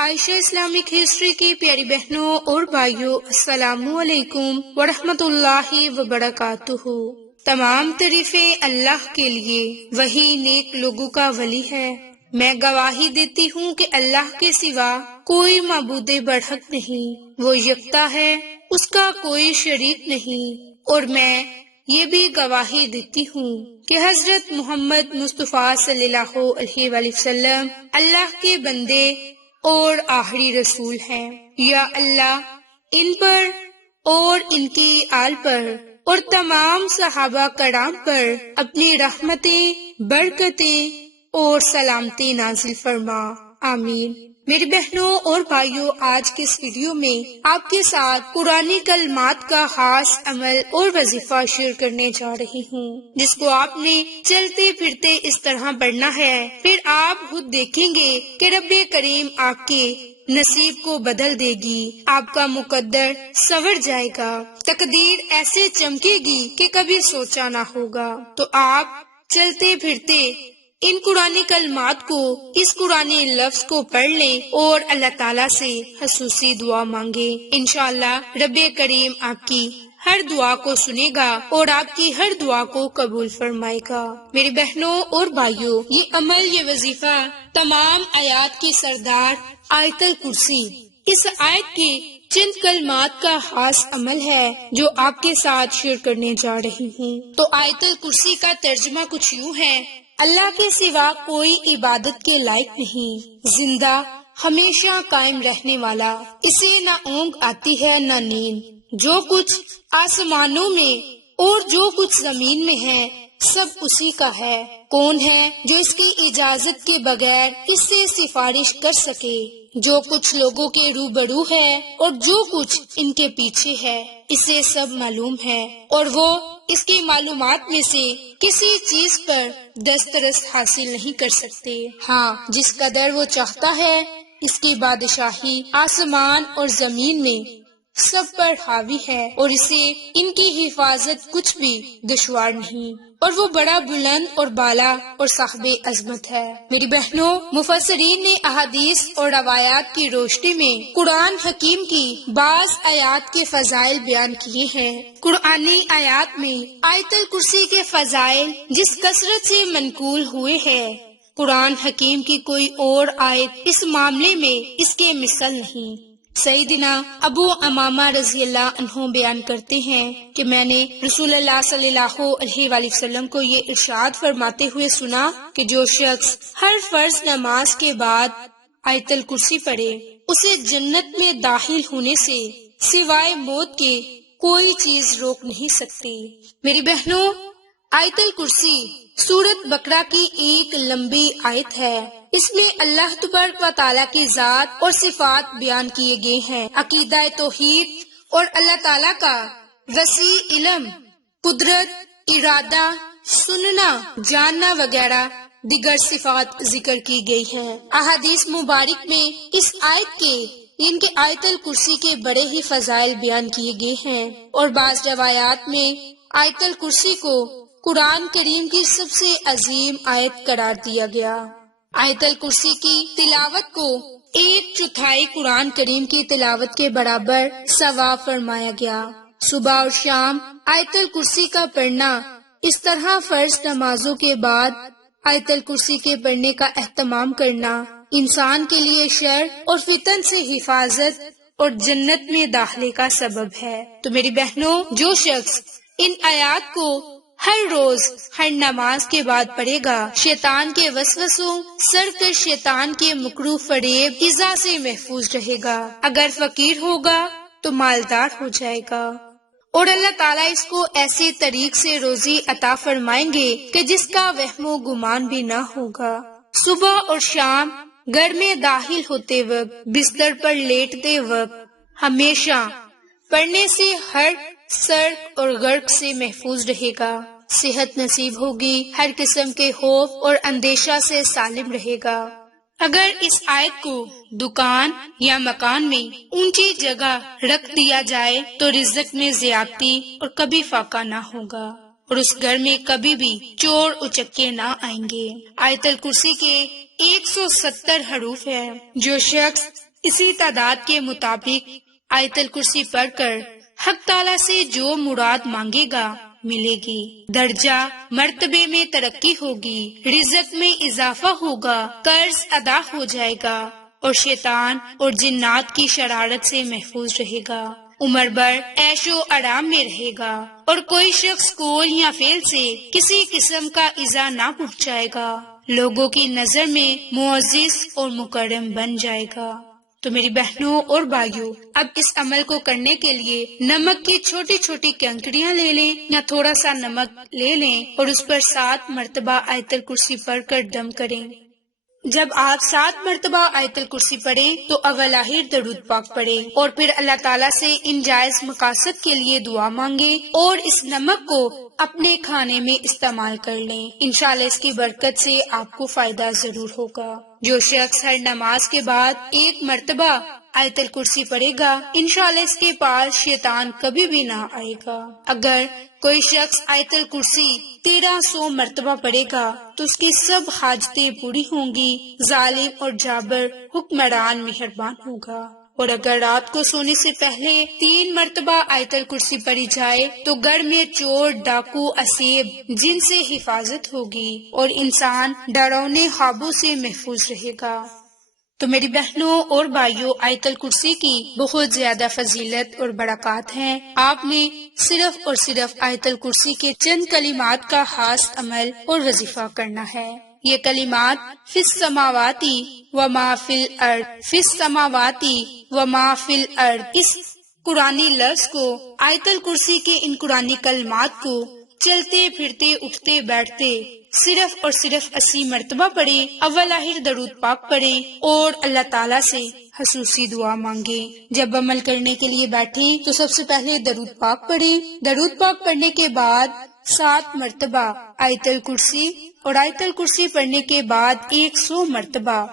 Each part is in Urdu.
عائشہ اسلامک ہسٹری کی پیاری بہنوں اور بھائیوں، السلام علیکم ورحمۃ اللہ وبرکاتہ۔ تمام تعریفیں اللہ کے لیے، وہی نیک لوگوں کا ولی ہے۔ میں گواہی دیتی ہوں کہ اللہ کے سوا کوئی معبود برحق نہیں، وہ یکتا ہے، اس کا کوئی شریک نہیں۔ اور میں یہ بھی گواہی دیتی ہوں کہ حضرت محمد مصطفیٰ صلی اللہ علیہ وآلہ وسلم اللہ کے بندے اور آخری رسول ہیں۔ یا اللہ ان پر اور ان کی آل پر اور تمام صحابہ کرام پر اپنی رحمتیں، برکتیں اور سلامتی نازل فرما، آمین۔ میری بہنوں اور بھائیوں، آج کے اس ویڈیو میں آپ کے ساتھ قرآنی کلمات کا خاص عمل اور وظیفہ شیئر کرنے جا رہی ہوں، جس کو آپ نے چلتے پھرتے اس طرح پڑھنا ہے، پھر آپ خود دیکھیں گے کہ رب کریم آپ کے نصیب کو بدل دے گی، آپ کا مقدر سنور جائے گا، تقدیر ایسے چمکے گی کہ کبھی سوچا نہ ہوگا۔ تو آپ چلتے پھرتے ان قرآنی کلمات کو، اس قرآنی لفظ کو پڑھ لیں اور اللہ تعالیٰ سے خصوصی دعا مانگیں۔ انشاءاللہ رب کریم آپ کی ہر دعا کو سنے گا اور آپ کی ہر دعا کو قبول فرمائے گا۔ میری بہنوں اور بھائیوں، یہ عمل، یہ وظیفہ تمام آیات کی سردار آیت الکرسی، اس آیت کے چند کلمات کا خاص عمل ہے جو آپ کے ساتھ شیئر کرنے جا رہی ہوں۔ تو آیت الکرسی کا ترجمہ کچھ یوں ہے: اللہ کے سوا کوئی عبادت کے لائق نہیں، زندہ، ہمیشہ قائم رہنے والا، اسے نہ اونگ آتی ہے نہ نیند۔ جو کچھ آسمانوں میں اور جو کچھ زمین میں ہے سب اسی کا ہے۔ کون ہے جو اس کی اجازت کے بغیر اس سے سفارش کر سکے؟ جو کچھ لوگوں کے روبرو ہے اور جو کچھ ان کے پیچھے ہے، اسے سب معلوم ہے، اور وہ اس کی معلومات میں سے کسی چیز پر دسترس حاصل نہیں کر سکتے۔ ہاں، جس قدر وہ چاہتا ہے اس کی بادشاہی آسمان اور زمین میں سب پر حاوی ہے، اور اسے ان کی حفاظت کچھ بھی دشوار نہیں، اور وہ بڑا بلند اور بالا اور صاحب عظمت ہے۔ میری بہنوں، مفسرین نے احادیث اور روایات کی روشنی میں قرآن حکیم کی بعض آیات کے فضائل بیان کیے ہیں۔ قرآنی آیات میں آیت الکرسی کے فضائل جس کثرت سے منقول ہوئے ہیں، قرآن حکیم کی کوئی اور آیت اس معاملے میں اس کے مثل نہیں۔ سیدنا ابو امامہ رضی اللہ عنہ بیان کرتے ہیں کہ میں نے رسول اللہ صلی اللہ علیہ وآلہ وسلم کو یہ ارشاد فرماتے ہوئے سنا کہ جو شخص ہر فرض نماز کے بعد آیت الکرسی پڑھے، اسے جنت میں داخل ہونے سے سوائے موت کے کوئی چیز روک نہیں سکتی۔ میری بہنوں، آیت الکرسی سورۃ بقرہ کی ایک لمبی آیت ہے۔ اس میں اللہ تبارک و تعالیٰ کی ذات اور صفات بیان کیے گئے ہیں۔ عقیدہ توحید اور اللہ تعالیٰ کا وسیع علم، قدرت، ارادہ، سننا، جاننا وغیرہ دیگر صفات ذکر کی گئی ہیں۔ احادیث مبارک میں اس آیت کے، ان کے آیت الکرسی کے بڑے ہی فضائل بیان کیے گئے ہیں، اور بعض روایات میں آیت الکرسی کو قرآن کریم کی سب سے عظیم آیت قرار دیا گیا۔ آیت الکرسی کی تلاوت کو 1/4 قرآن کریم کی تلاوت کے برابر ثواب فرمایا گیا۔ صبح اور شام آیت الکرسی کا پڑھنا، اس طرح فرض نمازوں کے بعد آیت الکرسی کے پڑھنے کا اہتمام کرنا انسان کے لیے شر اور فتن سے حفاظت اور جنت میں داخلے کا سبب ہے۔ تو میری بہنوں، جو شخص ان آیات کو ہر روز ہر نماز کے بعد پڑھے گا، شیطان کے وسوسوں، سرکش شیطان کے مکروہ فریب، ایذا سے محفوظ رہے گا۔ اگر فقیر ہوگا تو مالدار ہو جائے گا، اور اللہ تعالیٰ اس کو ایسے طریق سے روزی عطا فرمائیں گے کہ جس کا وہم و گمان بھی نہ ہوگا۔ صبح اور شام گھر میں داخل ہوتے وقت، بستر پر لیٹتے وقت ہمیشہ پڑھنے سے ہر سرک اور غرق سے محفوظ رہے گا، صحت نصیب ہوگی، ہر قسم کے خوف اور اندیشہ سے سالم رہے گا۔ اگر اس آیت کو دکان یا مکان میں اونچی جگہ رکھ دیا جائے تو رزق میں زیادتی اور کبھی فاقہ نہ ہوگا، اور اس گھر میں کبھی بھی چور اچکے نہ آئیں گے۔ آیت الکرسی کے 170 حروف ہیں۔ جو شخص اسی تعداد کے مطابق آیت الکرسی پڑھ کر حق تعالیٰ سے جو مراد مانگے گا ملے گی۔ درجہ مرتبے میں ترقی ہوگی، رزق میں اضافہ ہوگا، قرض ادا ہو جائے گا اور شیطان اور جنات کی شرارت سے محفوظ رہے گا۔ عمر بھر عیش و آرام میں رہے گا اور کوئی شخص کول یا فعل سے کسی قسم کا ایذا نہ پہنچائے گا۔ لوگوں کی نظر میں معزز اور مکرم بن جائے گا۔ تو میری بہنوں اور بھائیوں، اب اس عمل کو کرنے کے لیے نمک کی چھوٹی چھوٹی کنکریاں لے لیں یا تھوڑا سا نمک لے لیں اور اس پر 7 مرتبہ آیت الکرسی پڑھ کر دم کریں۔ جب آپ 7 مرتبہ آیت الکرسی پڑھیں تو اول آخر درود پاک پڑھیں اور پھر اللہ تعالیٰ سے ان جائز مقاصد کے لیے دعا مانگیں اور اس نمک کو اپنے کھانے میں استعمال کر لیں۔ انشاءاللہ اس کی برکت سے آپ کو فائدہ ضرور ہوگا۔ جو شخص ہر نماز کے بعد 1 مرتبہ آیت الکرسی پڑھے گا، انشاءاللہ اس کے پاس شیطان کبھی بھی نہ آئے گا۔ اگر کوئی شخص آیت الکرسی 1300 مرتبہ پڑھے گا تو اس کی سب حاجتیں پوری ہوں گی۔ ظالم اور جابر حکمران مہربان ہوگا۔ اور اگر رات کو سونے سے پہلے 3 مرتبہ آیت الکرسی پڑھی جائے تو گھر میں چور، ڈاکو، اسیب جن سے حفاظت ہوگی اور انسان ڈراؤنے خوابوں سے محفوظ رہے گا۔ تو میری بہنوں اور بھائیوں، آیت الکرسی کی بہت زیادہ فضیلت اور برکات ہیں۔ آپ نے صرف اور صرف آیت الکرسی کے چند کلمات کا خاص عمل اور وظیفہ کرنا ہے۔ یہ کلمات فی السماواتی وما فی الارض، فی السماواتی وما فی الارض، اس قرآنی لفظ کو، آیت الکرسی کے ان قرآنی کلمات کو چلتے پھرتے اٹھتے بیٹھتے صرف اور صرف 80 مرتبہ پڑھیں، اول آخر درود پاک پڑھیں اور اللہ تعالیٰ سے خصوصی دعا مانگیں۔ جب عمل کرنے کے لیے بیٹھیں تو سب سے پہلے درود پاک پڑھیں۔ درود پاک پڑھنے کے بعد 7 مرتبہ آیت الکرسی اور آیت الکرسی پڑھنے کے بعد 100 مرتبہ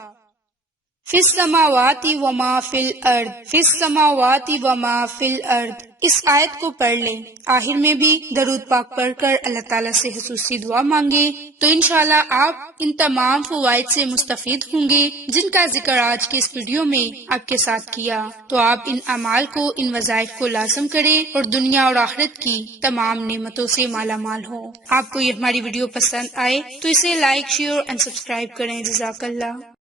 فی السماوات وما فی الارض، فی السماوات وما فی الارض، اس آیت کو پڑھ لیں۔ آخر میں بھی درود پاک پڑھ کر اللہ تعالیٰ سے خصوصی دعا مانگیں تو انشاءاللہ آپ ان تمام فوائد سے مستفید ہوں گے جن کا ذکر آج کے اس ویڈیو میں آپ کے ساتھ کیا۔ تو آپ ان اعمال کو، ان وظائف کو لازم کریں اور دنیا اور آخرت کی تمام نعمتوں سے مالا مال ہوں۔ آپ کو یہ ہماری ویڈیو پسند آئے تو اسے لائک، شیئر اور سبسکرائب کریں۔ جزاک اللہ۔